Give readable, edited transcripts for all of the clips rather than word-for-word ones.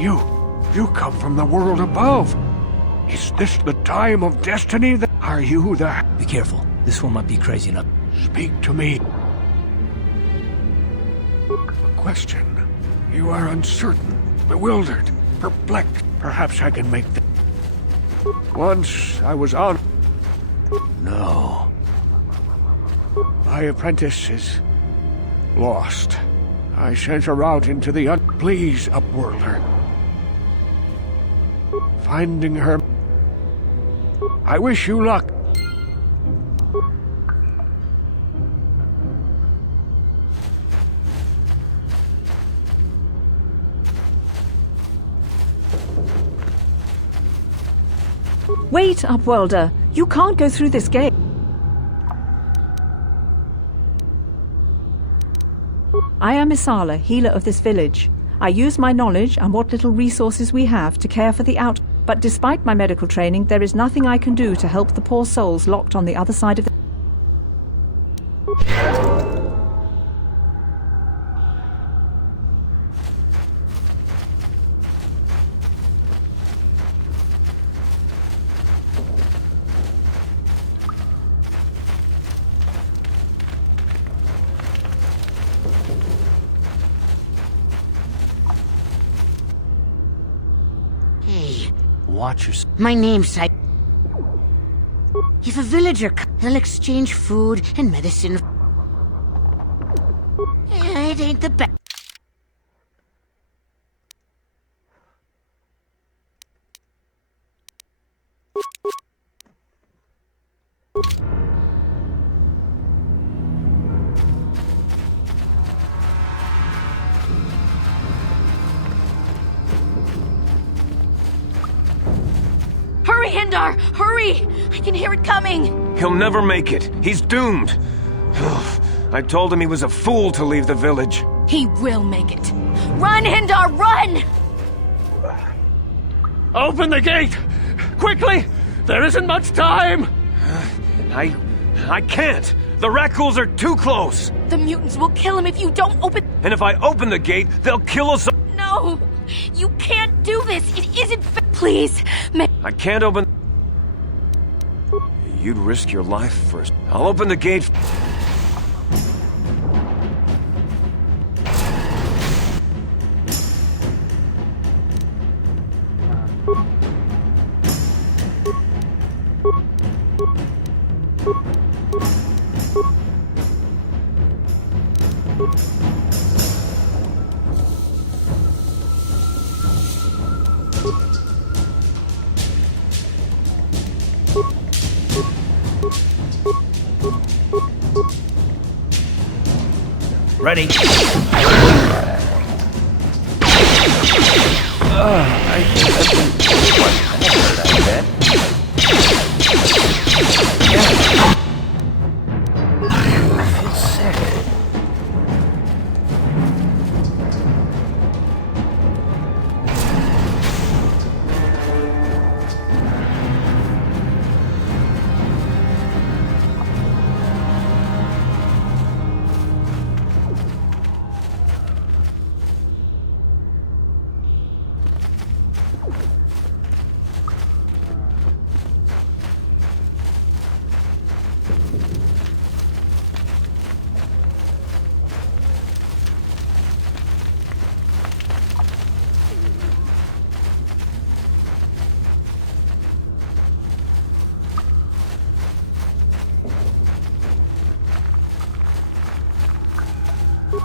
You come from the world above. Is this the time of destiny? Are you the... Be careful. This one might be crazy enough. Speak to me. A question. You are uncertain, bewildered, perplexed. Perhaps I can make the... Once I was on... No. My apprentice is... lost. I sent her out into the Please, Upworlder. Finding her... I wish you luck. Wait, Upworlder. You can't go through this gate. I am Isala, healer of this village. I use my knowledge and what little resources we have to care for the out... But despite my medical training, there is nothing I can do to help the poor souls locked on the other side of the... Hey, Watch your... my name's If a villager they'll exchange food and medicine. It ain't the best. Hurry, Hindar! Hurry! I can hear it coming! He'll never make it. He's doomed. I told him he was a fool to leave the village. He will make it. Run, Hindar, run! Open the gate! Quickly! There isn't much time! I can't. The Rakghouls are too close. The mutants will kill him if you don't open... And if I open the gate, they'll kill us. No! You can't do this! It isn't fair! Please, I can't open... You'd risk your life first. I'll open the gate. Ready? I think that's... I feel sick.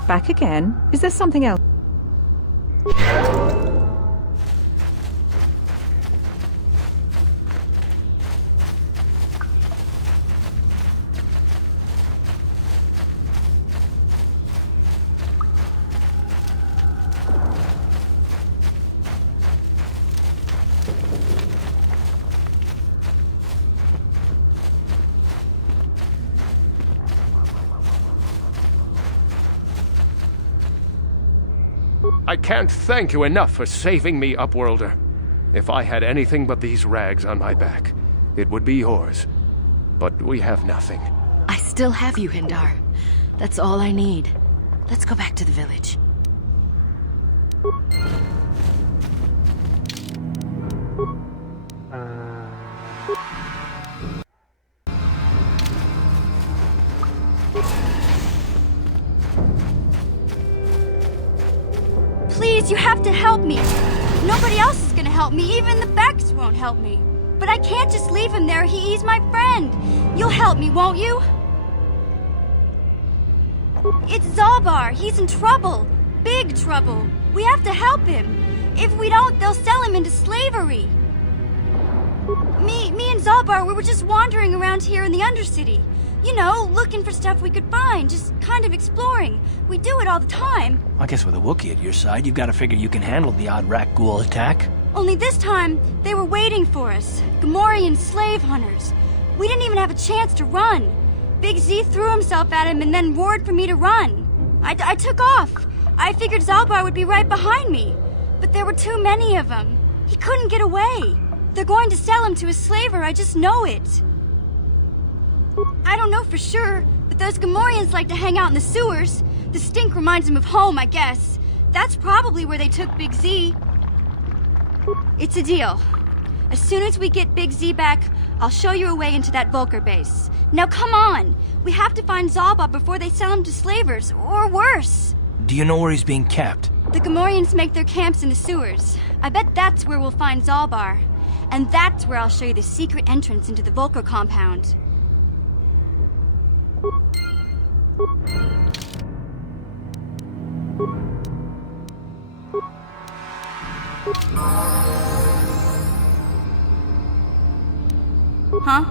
Back again? Is there something else? I can't thank you enough for saving me, Upworlder. If I had anything but these rags on my back, it would be yours. But we have nothing. I still have you, Hindar. That's all I need. Let's go back to the village. Please, you have to help me. Nobody else is gonna help me. Even the Becks won't help me. But I can't just leave him there. He's my friend. You'll help me, won't you? It's Zalbar. He's in trouble. Big trouble. We have to help him. If we don't, they'll sell him into slavery. Me and Zalbar, we were just wandering around here in the Undercity. You know, looking for stuff we could find, just kind of exploring. We do it all the time. I guess with a Wookiee at your side, you've got to figure you can handle the odd rat ghoul attack. Only this time, they were waiting for us. Gamorrean slave hunters. We didn't even have a chance to run. Big Z threw himself at him and then roared for me to run. I took off. I figured Zalbar would be right behind me. But there were too many of them. He couldn't get away. They're going to sell him to a slaver, I just know it. I don't know for sure, but those Gamorreans like to hang out in the sewers. The stink reminds them of home, I guess. That's probably where they took Big Z. It's a deal. As soon as we get Big Z back, I'll show you a way into that Vulcar base. Now come on! We have to find Zalbar before they sell him to slavers, or worse. Do you know where he's being kept? The Gamorreans make their camps in the sewers. I bet that's where we'll find Zalbar. And that's where I'll show you the secret entrance into the Vulcar compound. Huh?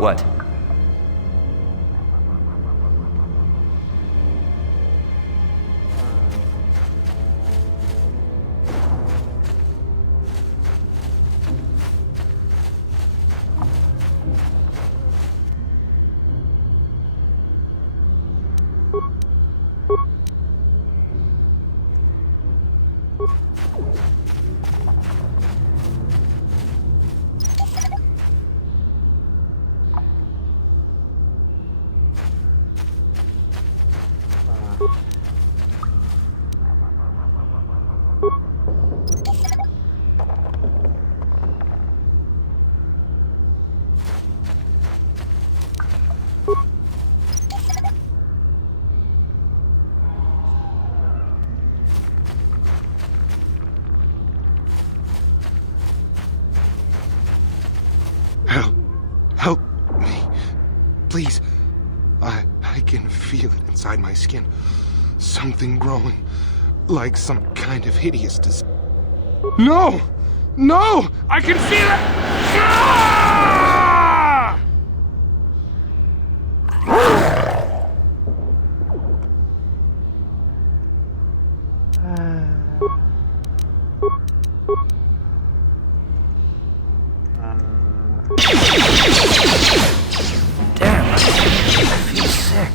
What? Help me. Please. I can feel it inside my skin. Something growing. Like some kind of hideous disease. No! No! I can feel it! Ah! Damn, I feel sick.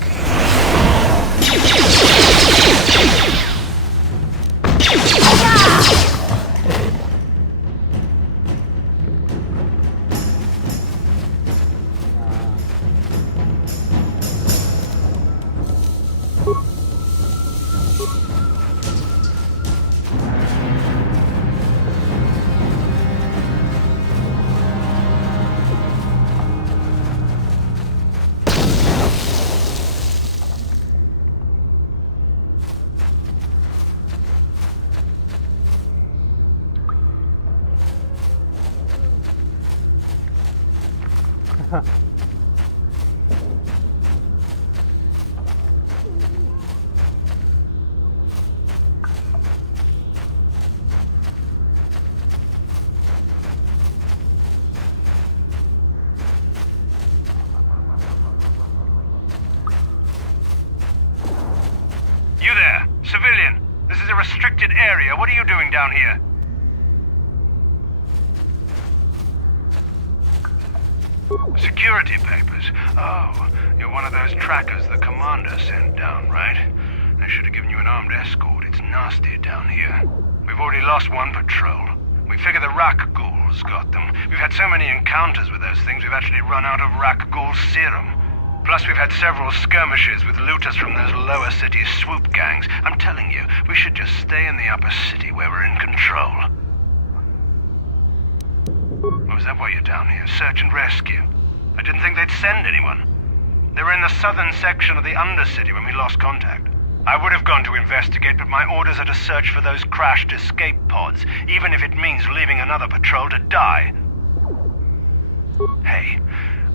You there, civilian. This is a restricted area. What are you doing down here? Security papers. Oh, you're one of those trackers the commander sent down, right? They should have given you an armed escort. It's nasty down here. We've already lost one patrol. We figure the Rak ghouls got them. We've had so many encounters with those things, we've actually run out of Rak ghoul serum. Plus, we've had several skirmishes with looters from those lower city swoop gangs. I'm telling you, we should just stay in the upper city where we're in control. Or is that why you're down here? Search and rescue? I didn't think they'd send anyone. They were in the southern section of the Undercity when we lost contact. I would have gone to investigate, but my orders are to search for those crashed escape pods, even if it means leaving another patrol to die. Hey,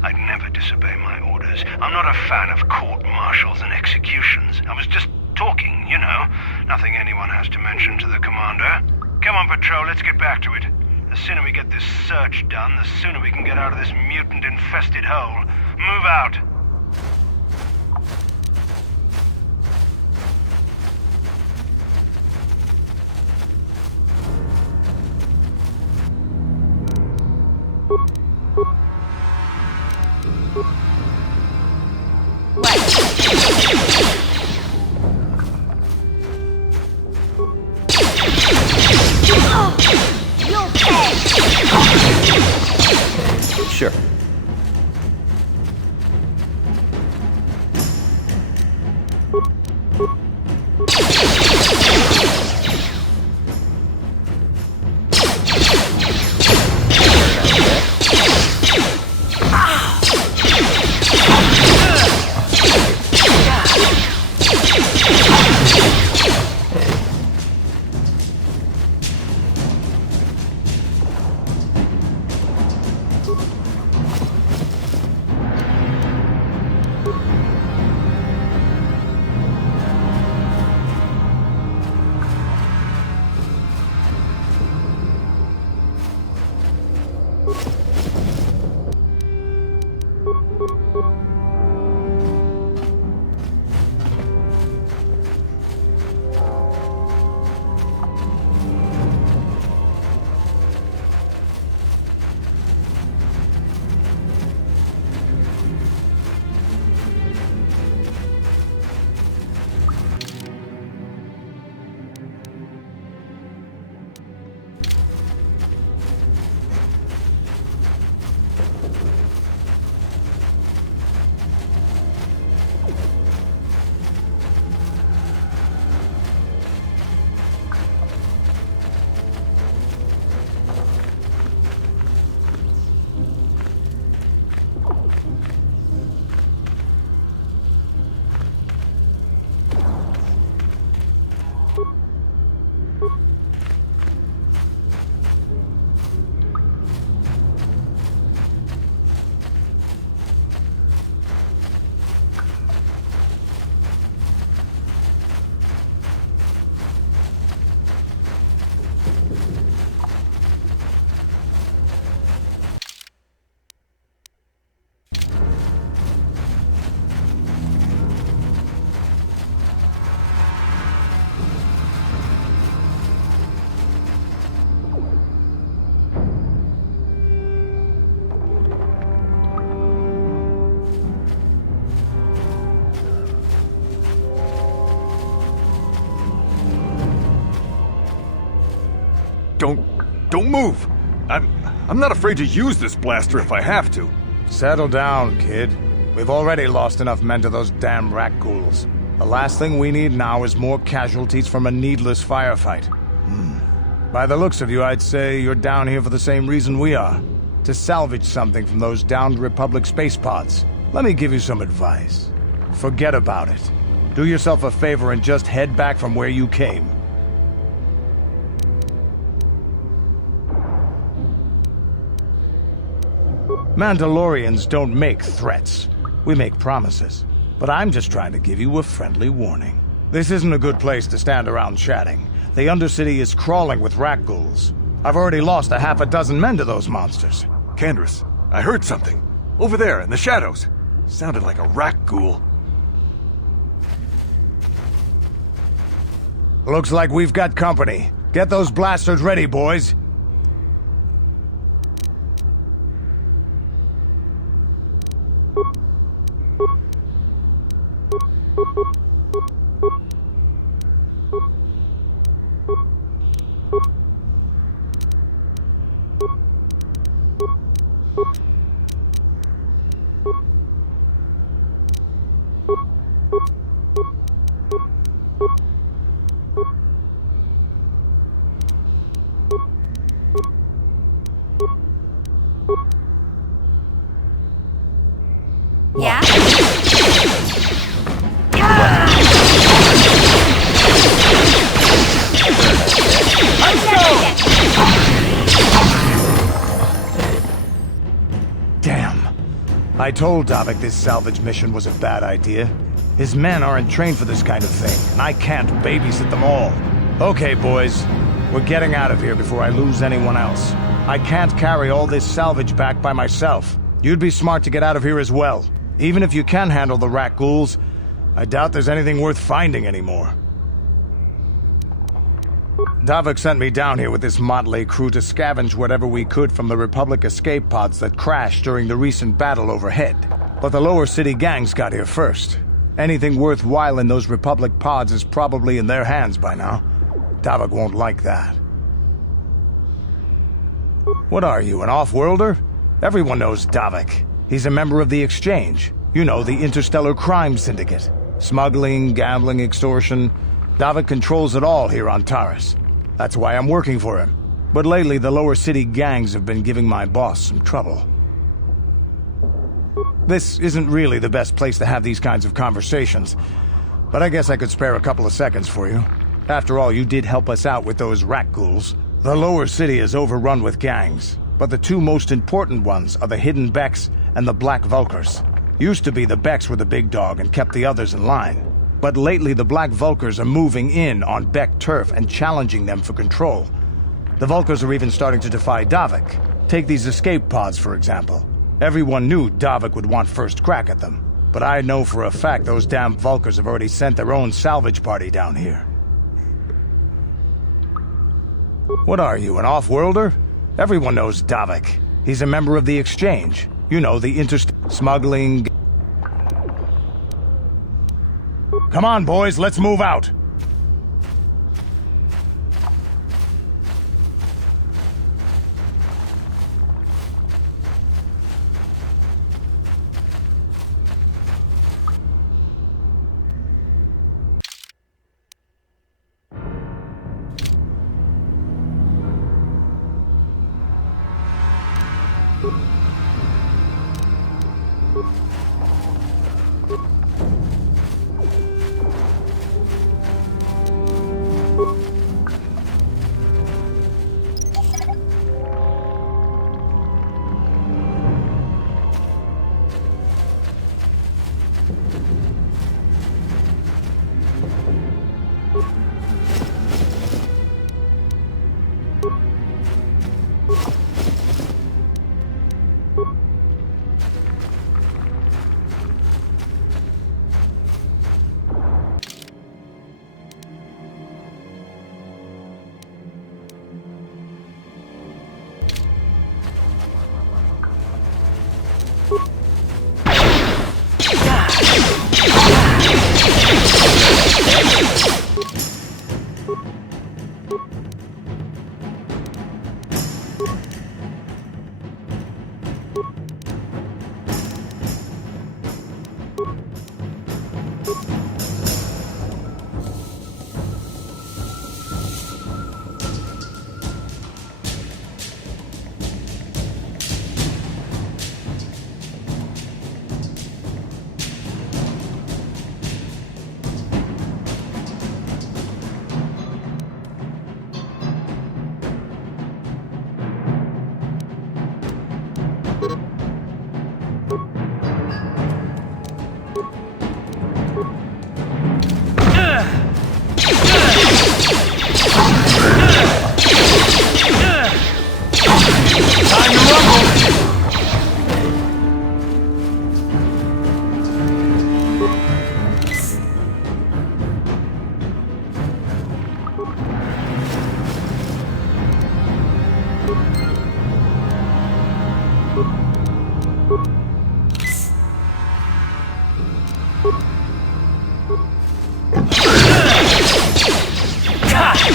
I'd never disobey my orders. I'm not a fan of court-martials and executions. I was just talking, you know. Nothing anyone has to mention to the commander. Come on, patrol, let's get back to it. The sooner we get this search done, the sooner we can get out of this mutant-infested hole. Move out. Sure. Don't move! I'm not afraid to use this blaster if I have to. Settle down, kid. We've already lost enough men to those damn rat ghouls. The last thing we need now is more casualties from a needless firefight. By the looks of you, I'd say you're down here for the same reason we are. To salvage something from those downed Republic space pods. Let me give you some advice. Forget about it. Do yourself a favor and just head back from where you came. Mandalorians don't make threats. We make promises. But I'm just trying to give you a friendly warning. This isn't a good place to stand around chatting. The Undercity is crawling with rat ghouls. I've already lost a half a dozen men to those monsters. Candace, I heard something. Over there, in the shadows. Sounded like a rat ghoul. Looks like we've got company. Get those blasters ready, boys. Yeah? Damn. I told Davik this salvage mission was a bad idea. His men aren't trained for this kind of thing, and I can't babysit them all. Okay, boys. We're getting out of here before I lose anyone else. I can't carry all this salvage back by myself. You'd be smart to get out of here as well. Even if you can handle the rat ghouls, I doubt there's anything worth finding anymore. Davik sent me down here with this motley crew to scavenge whatever we could from the Republic escape pods that crashed during the recent battle overhead. But the lower city gangs got here first. Anything worthwhile in those Republic pods is probably in their hands by now. Davik won't like that. What are you, an off-worlder? Everyone knows Davik. He's a member of the Exchange. You know, the interstellar crime syndicate. Smuggling, gambling, extortion. Davik controls it all here on Taris. That's why I'm working for him. But lately, the lower city gangs have been giving my boss some trouble. This isn't really the best place to have these kinds of conversations, but I guess I could spare a couple of seconds for you. After all, you did help us out with those rat ghouls. The lower city is overrun with gangs, but the two most important ones are the Hidden Becks and the Black Vulkars. Used to be the Becks were the big dog and kept the others in line. But lately the Black Vulkars are moving in on Beck turf and challenging them for control. The Vulkars are even starting to defy Davik. Take these escape pods, for example. Everyone knew Davik would want first crack at them. But I know for a fact those damn Vulkars have already sent their own salvage party down here. What are you, an off-worlder? Everyone knows Davik. He's a member of the Exchange. You know, the smuggling... Come on, boys, let's move out!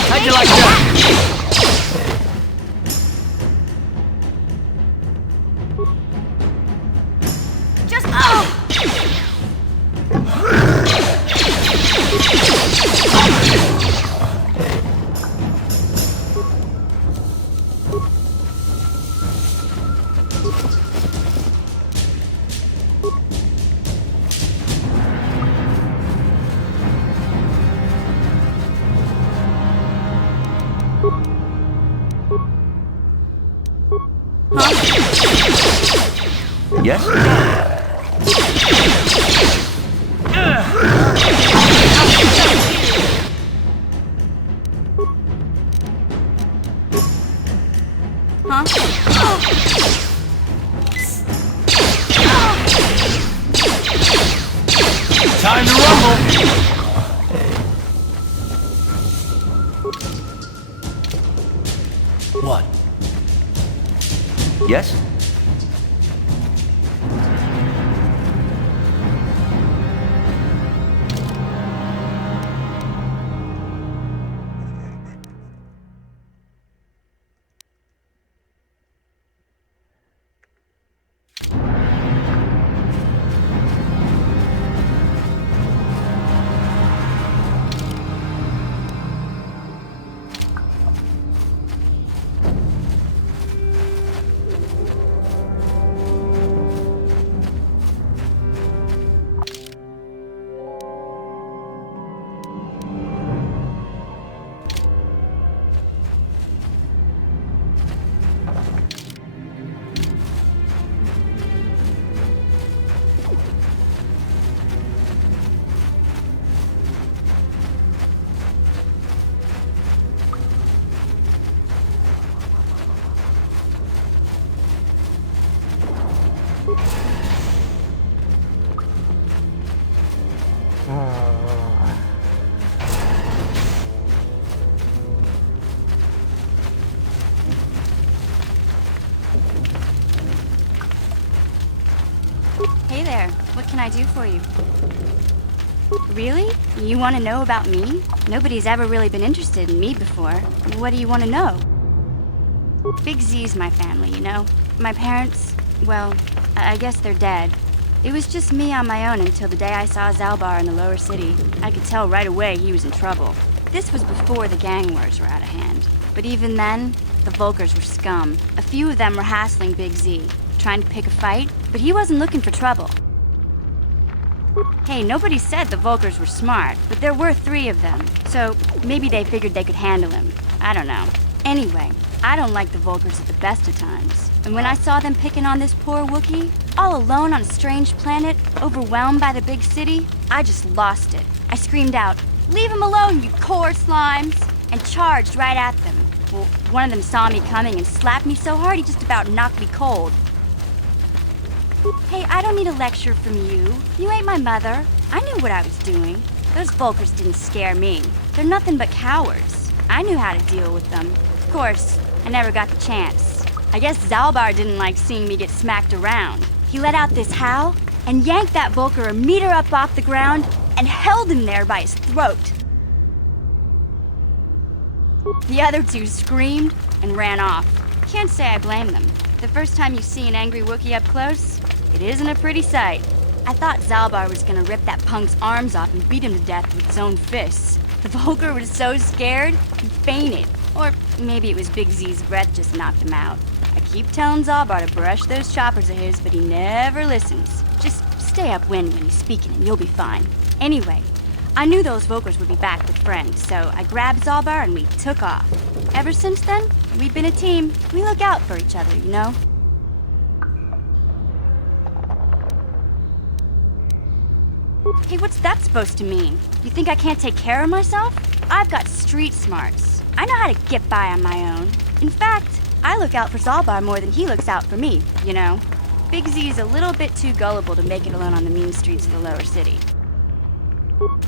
How'd you like that? Just Yes? Time to rumble! What? Yes? Hey there, what can I do for you? Really? You want to know about me? Nobody's ever really been interested in me before. What do you want to know? Big Z's my family, you know? My parents, well, I guess they're dead. It was just me on my own until the day I saw Zalbar in the lower city. I could tell right away he was in trouble. This was before the gang wars were out of hand. But even then, the Volkers were scum. A few of them were hassling Big Z, trying to pick a fight, but he wasn't looking for trouble. Hey, nobody said the Volkers were smart, but there were 3 of them, so maybe they figured they could handle him. I don't know. Anyway, I don't like the Volkers at the best of times. And when I saw them picking on this poor Wookiee, all alone on a strange planet, overwhelmed by the big city, I just lost it. I screamed out, "Leave him alone, you core slimes!" and charged right at them. Well, one of them saw me coming and slapped me so hard he just about knocked me cold. Hey, I don't need a lecture from you. You ain't my mother. I knew what I was doing. Those Volkers didn't scare me. They're nothing but cowards. I knew how to deal with them. Of course, I never got the chance. I guess Zalbar didn't like seeing me get smacked around. He let out this howl and yanked that Volker a meter up off the ground and held him there by his throat. The other 2 screamed and ran off. Can't say I blame them. The first time you see an angry Wookiee up close, it isn't a pretty sight. I thought Zalbar was gonna rip that punk's arms off and beat him to death with his own fists. The Volker was so scared, he fainted. Or maybe it was Big Z's breath just knocked him out. I keep telling Zalbar to brush those choppers of his, but he never listens. Just stay upwind when he's speaking and you'll be fine. Anyway, I knew those Volkers would be back with friends, so I grabbed Zalbar and we took off. Ever since then, we've been a team. We look out for each other, you know? Hey, what's that supposed to mean? You think I can't take care of myself? I've got street smarts. I know how to get by on my own. In fact, I look out for Zalbar more than he looks out for me, you know? Big Z's a little bit too gullible to make it alone on the mean streets of the lower city.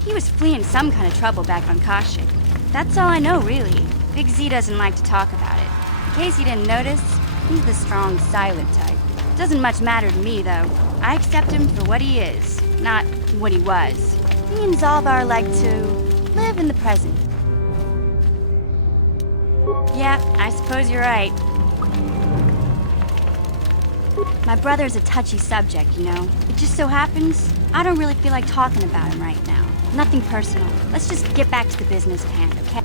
He was fleeing some kind of trouble back on Kashyyyk. That's all I know, really. Big Z doesn't like to talk about it. In case you didn't notice, he's the strong, silent type. Doesn't much matter to me, though. I accept him for what he is, not what he was. Me and Zalbar like to live in the present. Yeah, I suppose you're right. My brother's a touchy subject, you know. It just so happens, I don't really feel like talking about him right now. Nothing personal. Let's just get back to the business at hand, okay?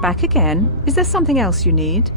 Back again? Is there something else you need?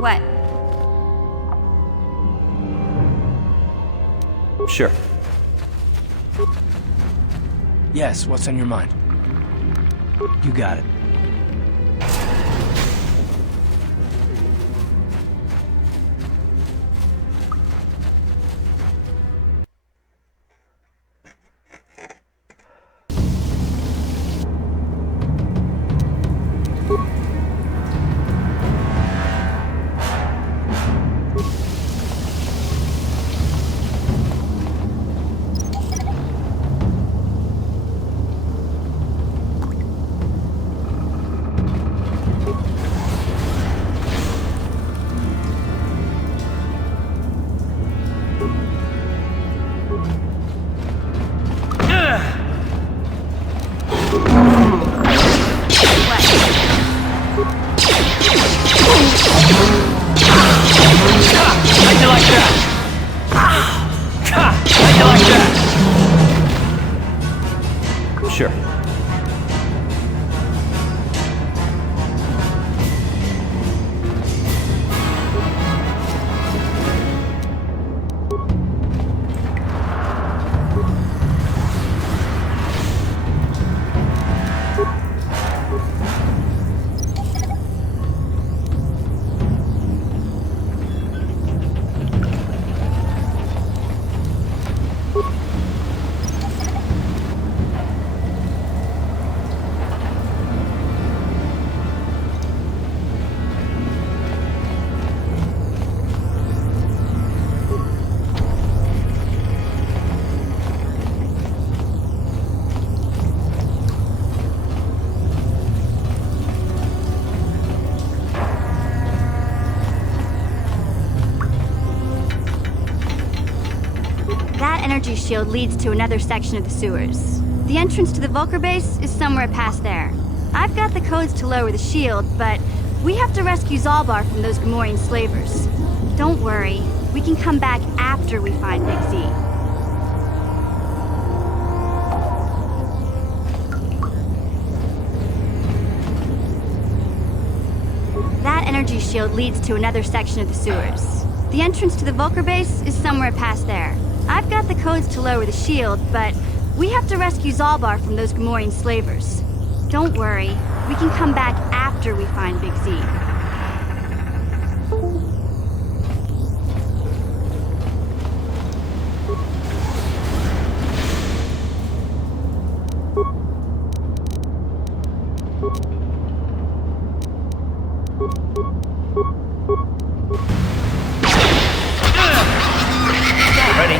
What? Sure. Yes, what's on your mind? You got it. Sure. That energy shield leads to another section of the sewers. The entrance to the Vulcar base is somewhere past there. I've got the codes to lower the shield, but we have to rescue Zalbar from those Gamorrean slavers. Don't worry, we can come back after we find Big Z. That energy shield leads to another section of the sewers. The entrance to the Vulcar base is somewhere past there. I've got the codes to lower the shield, but we have to rescue Zalbar from those Gamorrean slavers. Don't worry, we can come back after we find Big Z. Ready?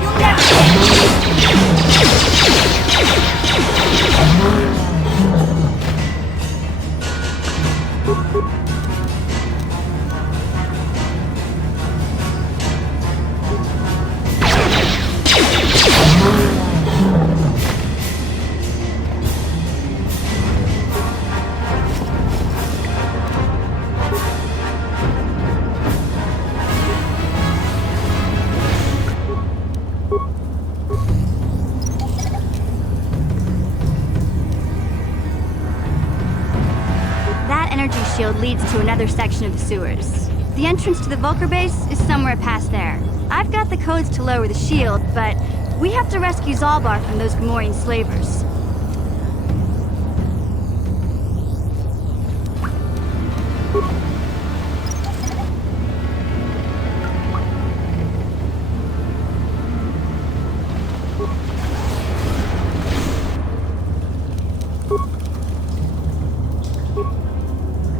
You'll never... That energy shield leads to another section of the sewers. The entrance to the Vulcar base is somewhere past there. I've got the codes to lower the shield, but we have to rescue Zalbar from those Gamorrean slavers.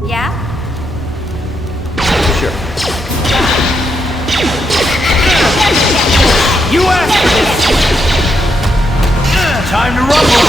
Yeah? Sure. You asked for this! Time to rumble!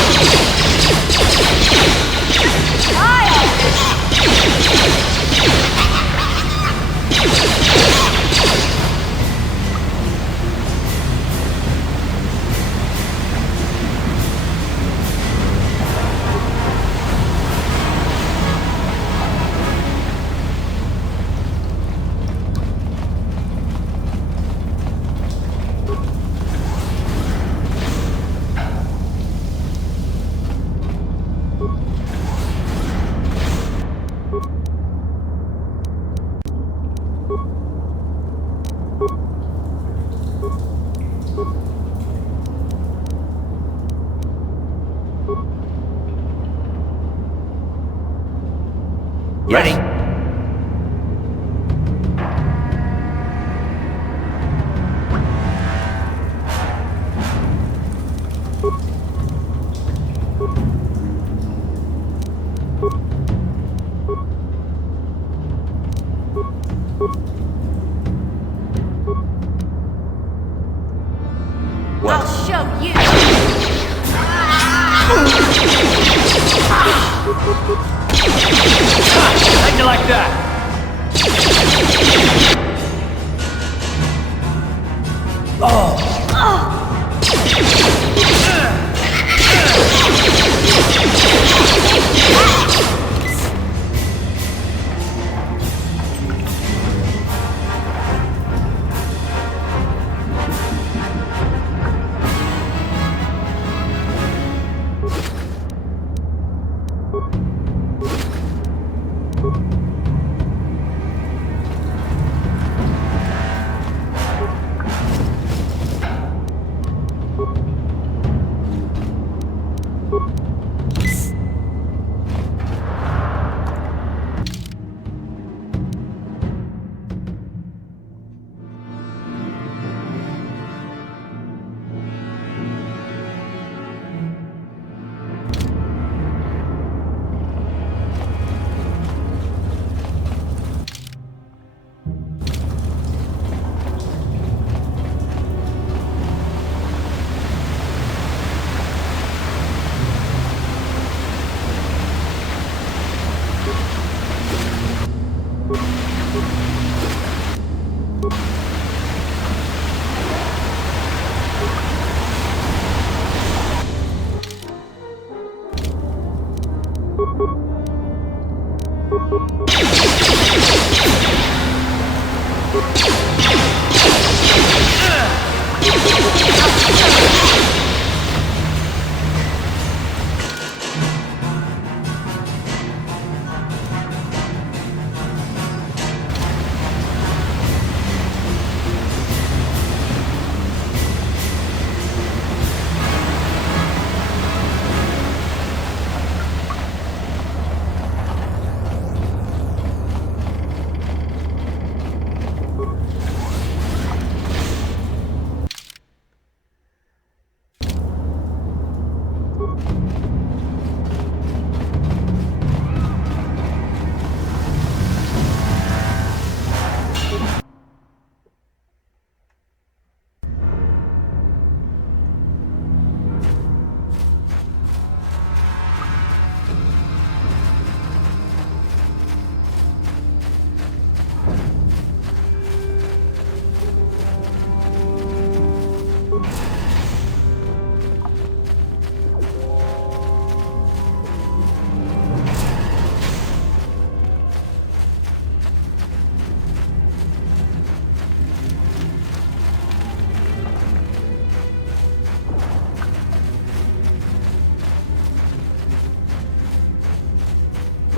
Ready? I'll show you. How'd you like that?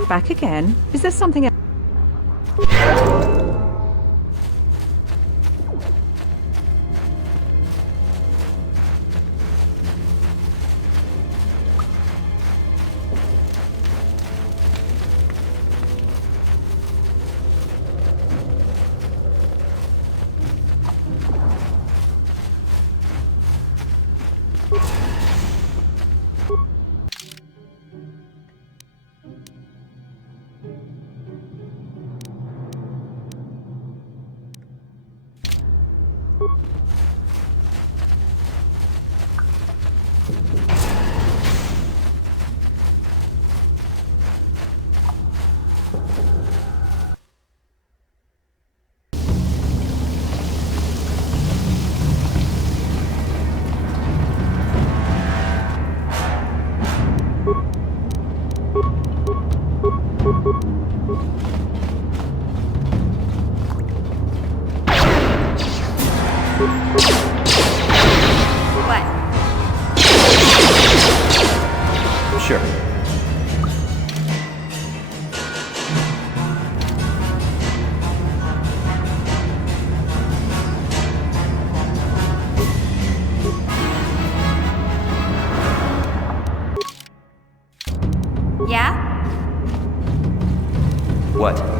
Back again? Is there something else? Sure. Yeah? What?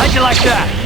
How'd you like that?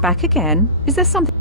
Back again? Is there something?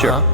Sure.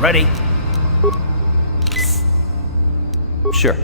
Ready? Sure.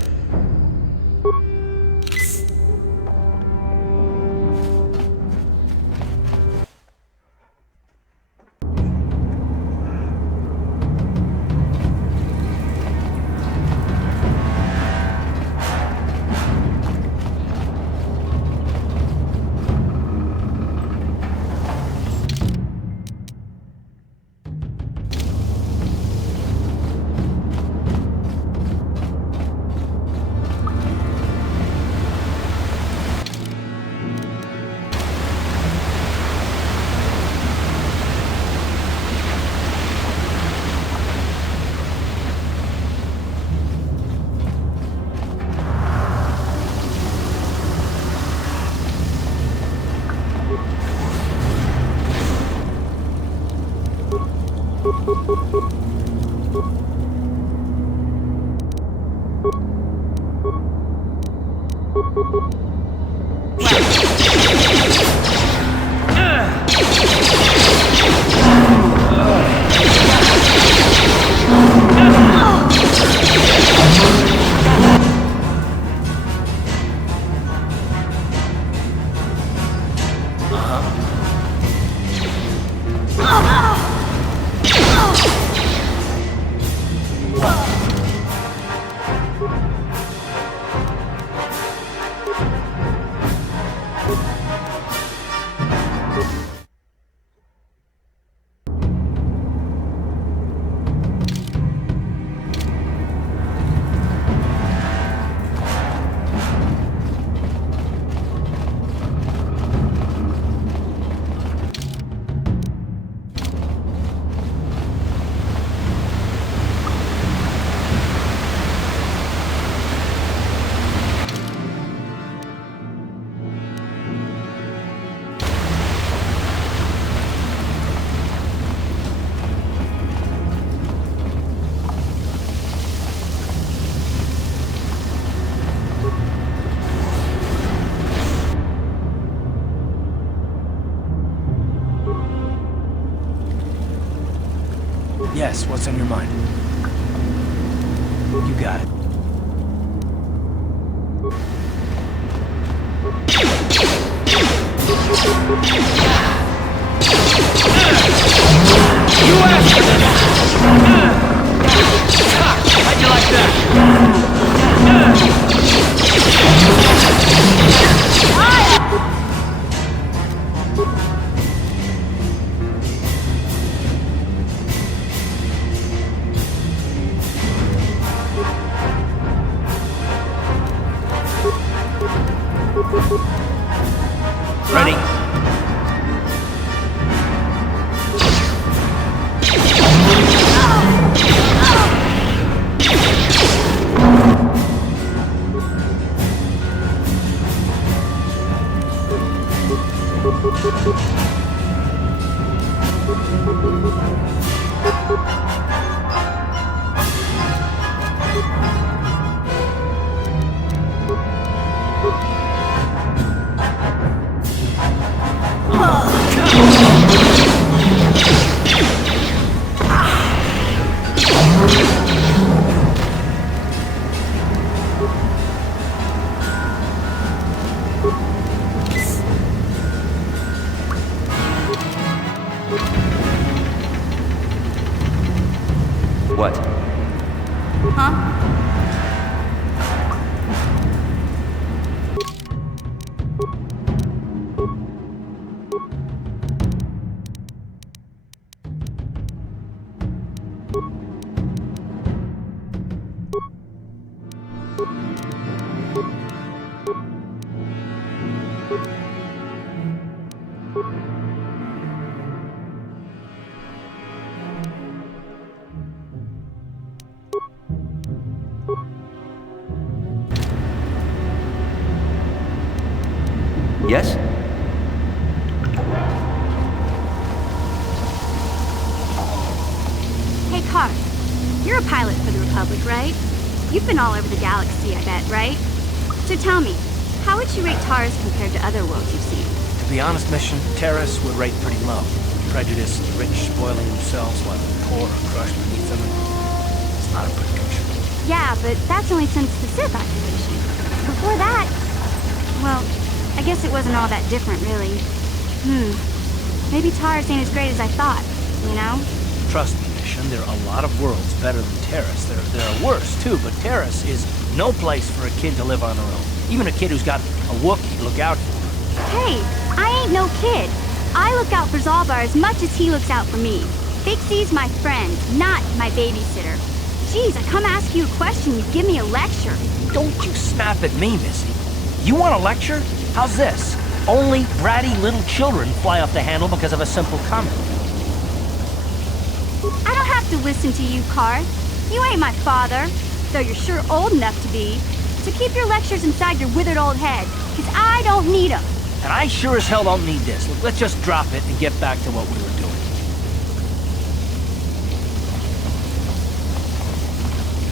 Yes, what's on your mind? You got it. You asked for this! How'd you like that? Ready? Yes? Hey, Car. You're a pilot for the Republic, right? You've been all over the galaxy, I bet, right? So tell me, how would you rate Taris compared to other worlds you've seen? To be honest, Mission, Taris would rate pretty low. Prejudiced, rich spoiling themselves while the poor are crushed beneath them. It's not a good picture. Yeah, but that's only since the Sith occupation. Before that, well, I guess it wasn't all that different, really. Maybe Taris ain't as great as I thought, you know? Trust me, Mission, there are a lot of worlds better than Taris. There are worse, too, but Taris is no place for a kid to live on her own. Even a kid who's got a Wookiee to look out for. Hey, I ain't no kid. I look out for Zalbar as much as he looks out for me. Big C's my friend, not my babysitter. Geez, I come ask you a question, you give me a lecture. Don't you snap at me, Missy. You want a lecture? How's this? Only bratty little children fly off the handle because of a simple comment. I don't have to listen to you, Car. You ain't my father, though you're sure old enough to be. So keep your lectures inside your withered old head, because I don't need them. And I sure as hell don't need this. Look, let's just drop it and get back to what we were doing.